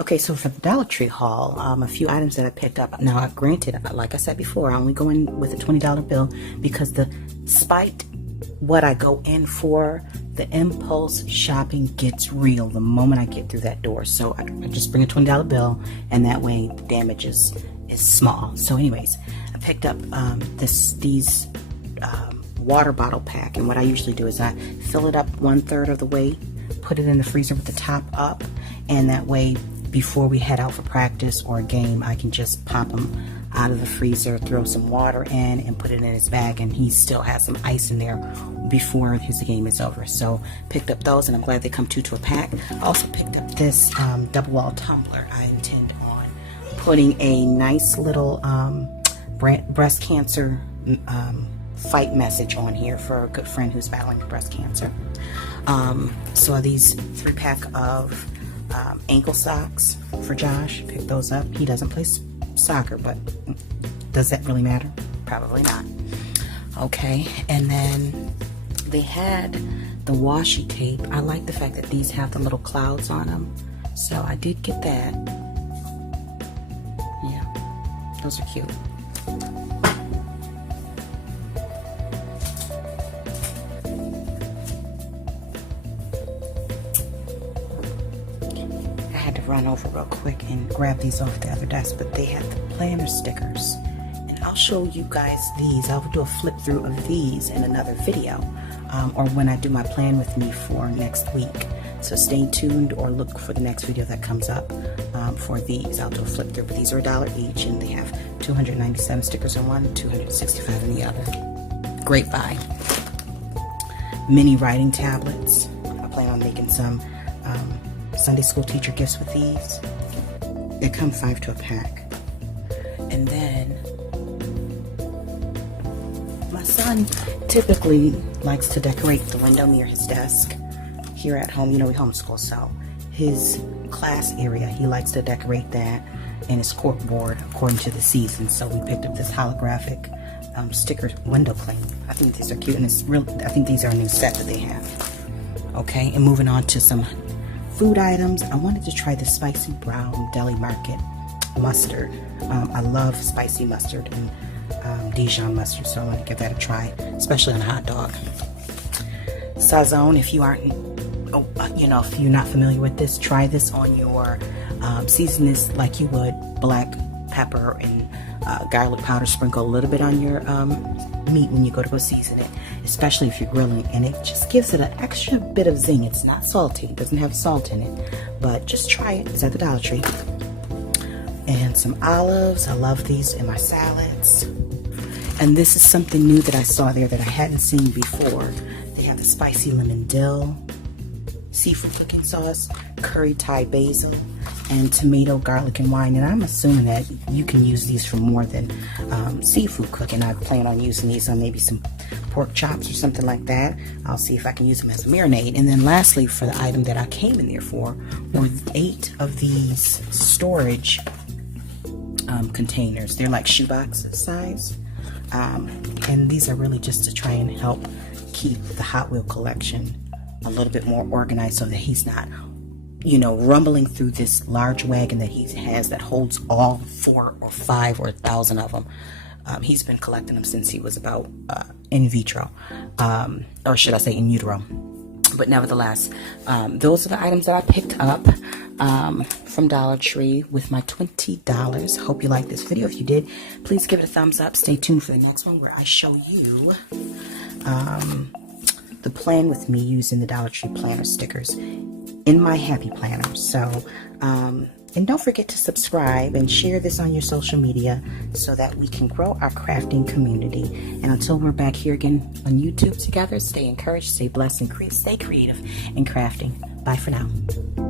Okay, so for the Dollar Tree haul, a few items that I picked up. Now, granted, like I said before, I only go in with a $20 bill because despite what I go in for, the impulse shopping gets real the moment I get through that door. So I just bring a $20 bill, and that way the damage is small. So anyways, I picked up these water bottle pack, and what I usually do is I fill it up 1/3 of the way, put it in the freezer with the top up, and that way before we head out for practice or a game, I can just pop him out of the freezer, throw some water in, and put it in his bag, and he still has some ice in there before his game is over. So picked up those, and I'm glad they come two to a pack. I also picked up this double wall tumbler. I intend on putting a nice little breast cancer fight message on here for a good friend who's battling breast cancer. So these 3-pack of ankle socks for Josh. Pick those up. He doesn't play soccer, but does that really matter? Probably not. Okay, and then they had the washi tape. I like the fact that these have the little clouds on them, so I did get that. Yeah, those are cute. Run over real quick and grab these off the other desk, but they have the planner stickers, and I'll show you guys these. I'll do a flip through of these in another video, or when I do my plan with me for next week. So stay tuned or look for the next video that comes up for these. I'll do a flip through, but these are $1 each, and they have 297 stickers on one, 265 in the other. Great buy. Mini writing tablets. I plan on making some Sunday school teacher gifts with these. They come 5 to a pack. And then my son typically likes to decorate the window near his desk here at home. You know, we homeschool, so his class area, he likes to decorate that and his corkboard according to the season. So we picked up this holographic sticker window cling. I think these are cute, and it's real. I think these are a new set that they have. Okay, and moving on to some food items. I wanted to try the spicy brown deli market mustard. I love spicy mustard and Dijon mustard, so I want to give that a try, especially on a hot dog. Sazon, if you aren't, if you're not familiar with this, try this on your season this like you would black pepper and garlic powder. Sprinkle a little bit on your meat when you go season it, especially if you're grilling, and it just gives it an extra bit of zing. It's not salty, it doesn't have salt in it, but just try it. It's at the Dollar Tree. And some olives. I love these in my salads. And this is something new that I saw there that I hadn't seen before. They have the spicy lemon dill, seafood cooking sauce, curry Thai basil, and tomato, garlic, and wine. And I'm assuming that you can use these for more than seafood cooking. I plan on using these on maybe some pork chops or something like that. I'll see if I can use them as a marinade. And then lastly, for the item that I came in there for, were 8 of these storage containers. They're like shoebox size. And these are really just to try and help keep the Hot Wheel collection a little bit more organized, so that he's not, rumbling through this large wagon that he has that holds all 4 or 5 or 1,000 of them. He's been collecting them since he was about in vitro, or should I say in utero. But nevertheless, those are the items that I picked up from Dollar Tree with my $20. Hope you liked this video. If you did, please give it a thumbs up. Stay tuned for the next one, where I show you the plan with me using the Dollar Tree planner stickers in my Happy Planner. So, and don't forget to subscribe and share this on your social media so that we can grow our crafting community. And until we're back here again on YouTube together, stay encouraged, stay blessed, and stay creative in crafting. Bye for now.